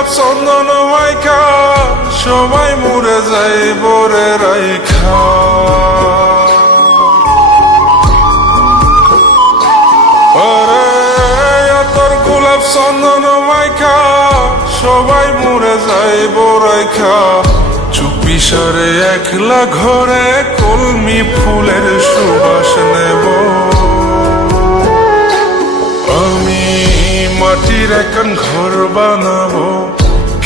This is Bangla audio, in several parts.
গোলাপ চন্দন মাইকা, সবাই মরে যায় বরে রাইখা। তোর গোলাপ চন্দন মাইকা, সবাই মরে যায় বরাইখা চুপি সারে একলা ঘরে কলমি ফুলের সুবাস নেব। আমি মাটির এখন ঘর বানাবো।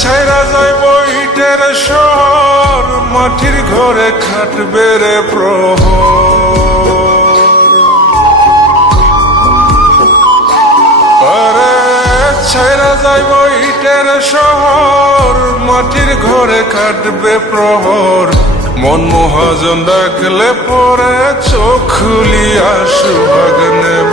ছাইরা যাইব ইটের শহর মাটির ঘরে খাটবে রে প্রহর। আরে ছাইরা যাইব ইটের শহর মাটির ঘরে খাটবে প্রহর। মন মহাজন ডাকলে পরে চোখ খুলিয়া সুভাগ নেব।